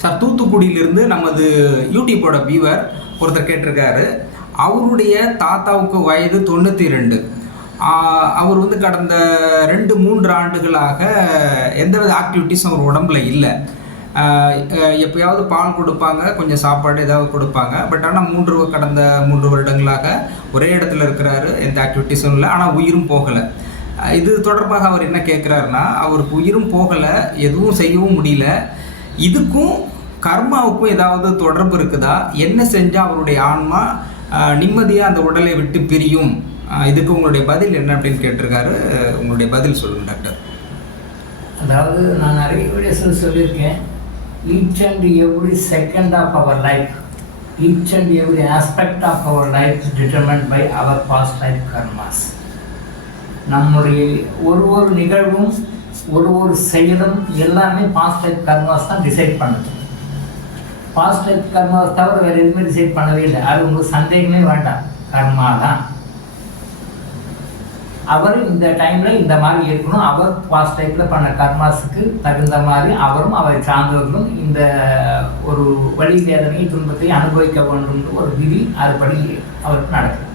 Sir தூத்துக்குடியிலிருந்து நமது யூடியூப்போட viewer ஒருத்தர் கேட்டிருக்காரு. அவருடைய தாத்தாவுக்கு வயது தொண்ணூற்றி ரெண்டு அவர் வந்து கடந்த ரெண்டு மூன்று ஆண்டுகளாக எந்தவித ஆக்டிவிட்டீஸும் அவர் உடம்புல இல்லை. எப்பயாவது பால் கொடுப்பாங்க கொஞ்சம் சாப்பாடு ஏதாவது கொடுப்பாங்க. பட் ஆனால் மூன்று கடந்த மூன்று வருடங்களாக ஒரே இடத்துல இருக்கிறாரு எந்த ஆக்டிவிட்டீஸும் இல்லை. ஆனால் உயிரும் போகலை. இது தொடர்பாக அவர் என்ன கேட்குறாருன்னா அவருக்கு உயிரும் போகலை எதுவும் செய்யவும் முடியல. இதுக்கும் கர்மாவுக்கும் ஏதாவது தொடர்பு இருக்குதா? என்ன செஞ்சால் அவருடைய ஆன்மா நிம்மதியாக அந்த உடலை விட்டு பிரியும்? இதுக்கு உங்களுடைய பதில் என்ன அப்படின்னு கேட்டிருக்காரு. உங்களுடைய பதில் சொல்லுங்கள் டாக்டர். அதாவது நான் நிறைய வீடியோஸில் சொல்லியிருக்கேன். Each and every second of our life each and every aspect of our life determined by our past life karmas நம்முடைய ஒரு ஒரு நிகழ்வும் ஒரு ஒரு செயலும் எல்லாமே பாஸ்ட் லைஃப் கர்மாஸ் தான் டிசைட் பண்ணுது. பாஸ்ட் லைஃப் கர்மாவை தவிர வேறு எதுவுமே டிசைட் பண்ணவே இல்லை. அது உங்களுக்கு சந்தேகமே வேண்டாம். கர்மா தான் அவர் இந்த டைமில் இந்த மாதிரி இருக்கணும். அவர் பாஸ்ட் டைப்பில் பண்ண கர்மாஸுக்கு தகுந்த மாதிரி அவரும் அவரை சார்ந்தவர்களும் இந்த ஒரு வழி வேதனையை துன்பத்தை அனுபவிக்க வேண்டும் ஒரு விதி அதுபடி அவருக்கு நடக்குது.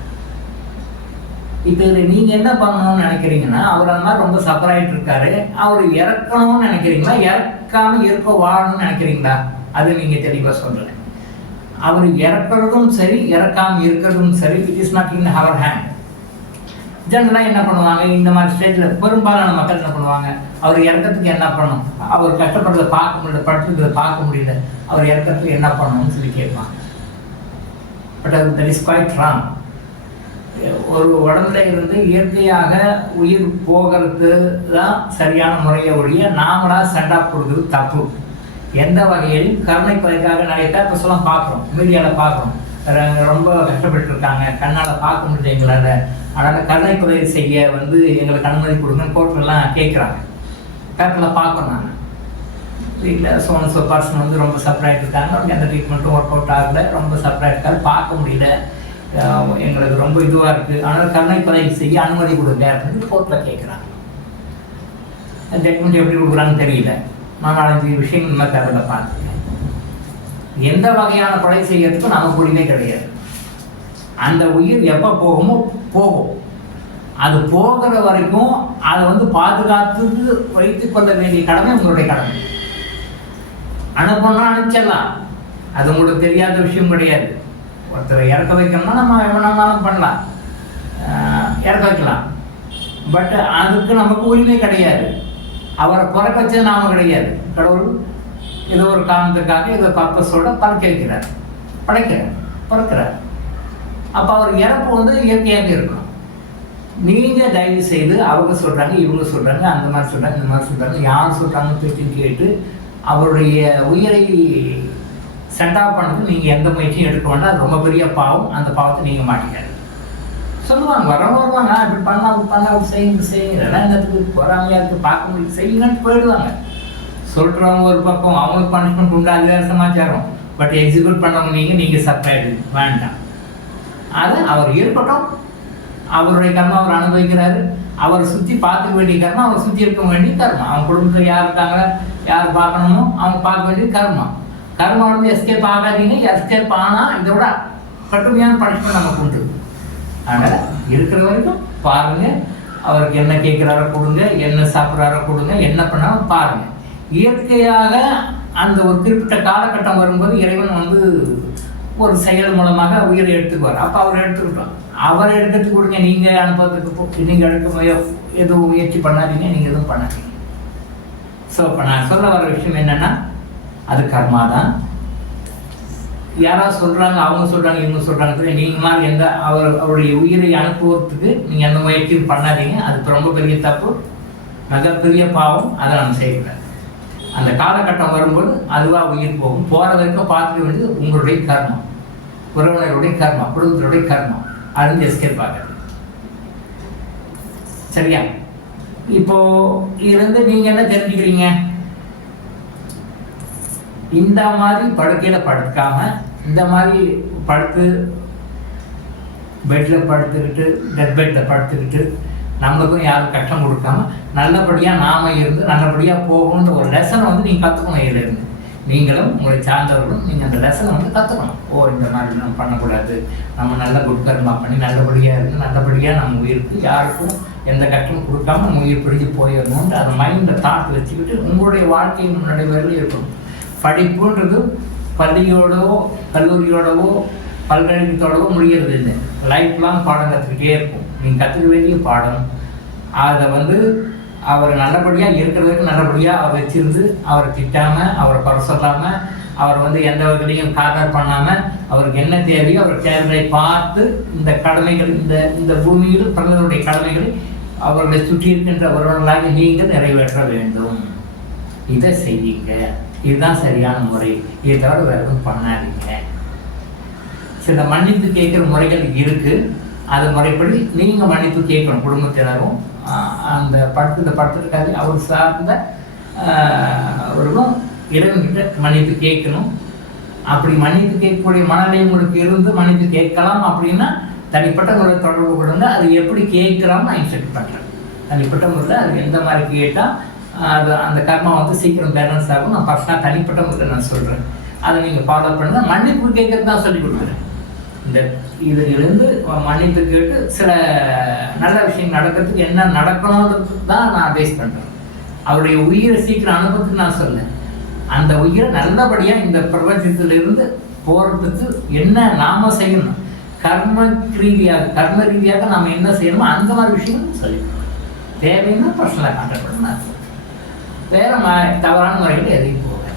இப்போ இது நீங்கள் என்ன பண்ணணும்னு நினைக்கிறீங்கன்னா அவர் அந்த மாதிரி ரொம்ப சஃபர் ஆயிட்டு இருக்காரு. அவர் இறக்கணும்னு நினைக்கிறீங்களா? இறக்காமல் இருக்க வாழணும்னு நினைக்கிறீங்களா? அது நீங்கள் தெளிவாக சொல்லலை அவர் இறக்குறதும் சரி இறக்காமல் இருக்கிறதும் சரி it is not in our hand ஜென்ரலாக என்ன பண்ணுவாங்க? இந்த மாதிரி ஸ்டேஜில் பெரும்பாலான மக்கள் என்ன பண்ணுவாங்க? அவர் இறக்கறதுக்கு என்ன பண்ணணும்? அவர் கஷ்டப்படுறதை பார்க்க முடியல படுத்துக்கிறத பார்க்க முடியல அவர் இறக்கறதுக்கு என்ன பண்ணணும்னு சொல்லி கேட்பாங்க. பட் அது தட் இஸ் குவைட் ராங் ஒரு உடம்புல இருந்து இயற்கையாக உயிர் போகிறது தான் சரியான முறையை ஒழிய நாமளாக சென்டா கொடுக்குறது தப்பு. எந்த வகையில் கருணை கொலைக்காக நிறைய பேர் இப்போ சொல்ல பார்க்குறோம். மீடியாவில் பார்க்குறோம். ரொம்ப கஷ்டப்பட்டு இருக்காங்க கண்ணால் பார்க்க முடியல எங்களால். அதனால் கருணை கொலை செய்ய வந்து எங்களுக்கு அனுமதி கொடுங்க கோர்ட்லாம் கேட்குறாங்க பேப்பரில் பார்க்குறோம் நாங்கள் வீட்டில் சோன் சோ பர்சன் வந்து ரொம்ப சப்ராயிட் இருக்காங்க. அவங்க எந்த ட்ரீட்மெண்ட்டும் ஒர்க் அவுட் ஆகல. ரொம்ப சப்ராயிட் இருக்காது பார்க்க முடியல. எங்களுக்கு ரொம்ப இதுவாக இருக்குது ஆனால் கருணை கொலை செய்ய அனுமதி கொடுங்க அப்படின்னு கோர்ட்டில் கேட்குறாங்க ஜட்மெண்ட் எப்படி கொடுக்குறாங்கன்னு தெரியல. நான் நாலஞ்சு விஷயங்கள் இந்த மாதிரி பார்த்துருக்கேன் எந்த வகையான கொலை செய்யறதுக்கும் நமக்கு உரிமை கிடையாது. அந்த உயிர் எப்போ போகுமோ போகும். அது போகிற வரைக்கும் அதை வந்து பாதுகாத்து வைத்து கொள்ள வேண்டிய கடமை உங்களுடைய கடமை. அனுப்பணும்னா அனுப்பிச்சிடலாம். அது உங்களுக்கு தெரியாத விஷயம் கிடையாது. ஒருத்தரை இறக்க வைக்கணும்னா நம்ம எவ்வளோனாலும் பண்ணலாம். இறக்க வைக்கலாம். பட் அதுக்கு நமக்கு உரிமை கிடையாது. அவரை பிறக்க வச்சது நாம கிடையாது. கடவுள் ஏதோ ஒரு காரணத்துக்காக ஏதோ பர்பஸோட பறக்கிறார் படைக்கிறார் பிறக்கிறார். அப்போ அவர் இறப்பு வந்து இயற்கையாக இருக்கணும். நீங்கள் தயவு செய்து அவங்க சொல்கிறாங்க இவங்க சொல்கிறாங்க அந்த மாதிரி சொல்கிறாங்க இந்த மாதிரி சொல்கிறாங்க யார் சொல்கிறாங்கன்னு சொல்லி கேட்டு அவருடைய உயிரை செட்டாப் பண்ணது பண்ணதுக்கு நீங்கள் எந்த முயற்சியும் எடுக்க வேண்டாம். ரொம்ப பெரிய பாவம். அந்த பாவத்தை நீங்கள் மாட்டிக்காது சொல்லுவாங்க வரவங்க வருவாங்க இப்படி பண்ணலாம் அப்படி பண்ணலாம் அப்படி செய்யுங்க செய்யுங்க. இதெல்லாம் என்னத்துக்கு? பொறாமையாக இருக்குது பார்க்க முடியும் செய்யுங்கன்னு போயிடுவாங்க. சொல்கிறவங்க ஒரு பக்கம் அவங்களுக்கு பனிஷ்மெண்ட் உண்டு அது வேறு சமாச்சாரம். பட் எக்ஸிக்யூட் பண்ணவங்க நீங்கள் நீங்கள் செப்பரேட் வேண்டாம். அது அவர் இருக்கட்டும் அவருடைய கர்மம் அவர் அனுபவிக்கிறாரு. அவரை சுற்றி பார்த்துக்க வேண்டிய கர்மம் அவரை சுற்றி இருக்க வேண்டிய கர்மம். அவங்க குடும்பத்தில் யார் இருக்காங்க யார் பார்க்கணுமோ அவங்க பார்க்க வேண்டிய கர்மம். கர்மம் வந்து எஸ்கேப் ஆகாதீங்க எஸ்கேப் ஆனால் இதை விட கடுமையான பனிஷ்மெண்ட் நமக்கு உண்டு. அதனால் இருக்கிற வரைக்கும் பாருங்க. அவருக்கு என்ன கேட்குறாரோ கொடுங்க என்ன சாப்பிட்றாரோ கொடுங்க என்ன பண்ணாலும் பாருங்க. இயற்கையாக அந்த ஒரு குறிப்பிட்ட காலகட்டம் வரும்போது இறைவன் வந்து ஒரு செயல் மூலமாக உயிரை எடுத்துக்குவார். அப்போ அவர் எடுத்துக்கிட்டோம். அவரை எடுத்துட்டு கொடுங்க நீங்கள் அனுபவத்துக்கு போ- எடுக்க முய- எதுவும் முயற்சி பண்ணாதீங்க நீங்கள் எதுவும் பண்ணாதீங்க. ஸோ இப்போ நான் சொல்ல வர விஷயம் என்னென்னா அது கர்மா தான் யாராவது சொல்கிறாங்க அவங்க சொல்கிறாங்க இவங்க சொல்கிறாங்க நீங்கள் மாதிரி எந்த அவர் அவருடைய உயிரை அனுப்புவதற்கு நீங்கள் எந்த முயற்சியும் பண்ணாதீங்க. அது ரொம்ப பெரிய தப்பு. மிகப்பெரிய பாவம். அதை நம்ம செய்யக்கூடாது. அந்த காலகட்டம் வரும்போது அதுவாக உயிர் போகும். போகிற வரைக்கும் பார்த்துக்க வேண்டியது உங்களுடைய கர்மம் உறவினருடைய கர்மம் குடும்பத்தினுடைய கர்மம் அது எஸ்கேப் ஆகுது. சரியா? இப்போ இருந்து நீங்கள் என்ன தெரிஞ்சுக்கிறீங்க? இந்த மாதிரி படுக்கையில் படுக்காம இந்த மாதிரி படுத்து பெட்டில் படுத்துக்கிட்டு டெட் பெட்டில் படுத்துக்கிட்டு நம்மளுக்கும் யாரும் கஷ்டம் கொடுக்காம நல்லபடியாக நாம இருந்து நல்லபடியாக போகணுன்ற ஒரு லெசனை வந்து நீங்கள் கற்றுக்கணும் இதிலிருந்து நீங்களும் உங்களை சார்ந்தவர்களும் நீங்கள் அந்த லெசனை வந்து கற்றுக்கணும் ஓ இந்த மாதிரி நம்ம பண்ணக்கூடாது. நம்ம நல்ல குட்கர்மா பண்ணி நல்லபடியாக இருந்து நல்லபடியாக நம்ம உயிருக்கு யாருக்கும் எந்த கஷ்டமும் கொடுக்காம நம்ம உயிர் பிடிச்சு போயிடணும்னு அந்த மைண்டில் தாட் வச்சுக்கிட்டு உங்களுடைய வாழ்க்கையின் நடைமுறையில் இருக்கணும். படிப்புன்றது பள்ளியோடவோ கல்லூரியோடவோ பல்கலைக்கழகத்தோடவோ முடிகிறது இல்லை லைஃப் லாங் பாடம் கற்றுக்கிட்டே இருக்கும் நீங்கள் கற்றுக்க வேண்டிய பாடம் அதை வந்து அவர் நல்லபடியாக இருக்கிற வரைக்கும் நல்லபடியாக அவர் வச்சிருந்து அவரை திட்டாமல் அவரை குறை சொல்லாமல் அவர் வந்து எந்த வகையிலையும் கார்னர் பண்ணாமல் அவருக்கு என்ன தேவையோ அவர் தேவைகளை பார்த்து இந்த கடமைகள் இந்த இந்த பூமியில் பிறந்தவருடைய கடமைகளை அவர்களை சுற்றி இருக்கின்ற ஒருவர்களாக நீங்கள் நிறைவேற்ற வேண்டும். இதை செய்யுங்க. இதுதான் சரியான முறை. இதை தவிர வேறு எதுவும் பண்ணாதீங்க. சில மன்னிப்பு கேட்குற முறைகள் இருக்கு. அது முறைப்படி நீங்கள் மன்னிப்பு கேட்கணும் குடும்பத்தினரும் ஆஹ் அந்த படத்து இந்த படத்திற்காக அவர் சார்ந்த ஆஹ் அவர்களும் இறைவன்கிட்ட மன்னிப்பு கேட்கணும். அப்படி மன்னிப்பு கேட்கக்கூடிய மனநிலை உங்களுக்கு இருந்து மன்னிப்பு கேட்கலாம் அப்படின்னா தனிப்பட்ட முறை தொடர்பு கொடுங்க அது எப்படி கேட்கலாம்னு நான் இன்ஸ்ட்ரக்ட் பண்ணுறேன் தனிப்பட்ட முறையில் அது எந்த மாதிரி கேட்டால் அது அந்த கர்மா வந்து சீக்கிரம் பேலன்ஸ் ஆகும். நான் பர்சனாக தனிப்பட்ட முறையில் நான் சொல்கிறேன் அதை நீங்கள் ஃபாலோ பண்ணுங்கள் மன்னிப்பு கேட்கறது தான் சொல்லி கொடுக்குறேன் இந்த இதிலிருந்து மன்னிப்பு கேட்டு சில நல்ல விஷயம் நடக்கிறதுக்கு என்ன நடக்கணுன்றது தான் நான் அட்வைஸ் பண்ணுறேன் அவருடைய உயிரை சீக்கிரம் அனுபவத்துக்கு நான் சொல்லேன் அந்த உயிரை நல்லபடியாக இந்த பிரபஞ்சத்திலிருந்து போகிறதுக்கு என்ன நாம செய்யணும்? கர்ம ரீதியாக கர்ம ரீதியாக நாம் என்ன செய்யணுமோ அந்த மாதிரி விஷயங்கள் சொல்லி தேவைன்னா பர்சனலாக கான்டாக்ட் நான் வேற ம- தவறான முறையில் எதையும் போகாது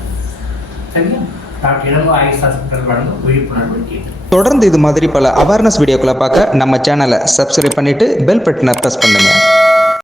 சரியா டாக்டர் இளங்கோ ஆயுஷ் ஹாஸ்பிட்டல் விழிப்புணர்வு கேட்டு தொடர்ந்து இது மாதிரி பல அவேர்னஸ் வீடியோக்களை பார்க்க நம்ம சேனலை சப்ஸ்கிரைப் பண்ணிவிட்டு பெல் பட்டனை ப்ரெஸ் பண்ணுங்கள்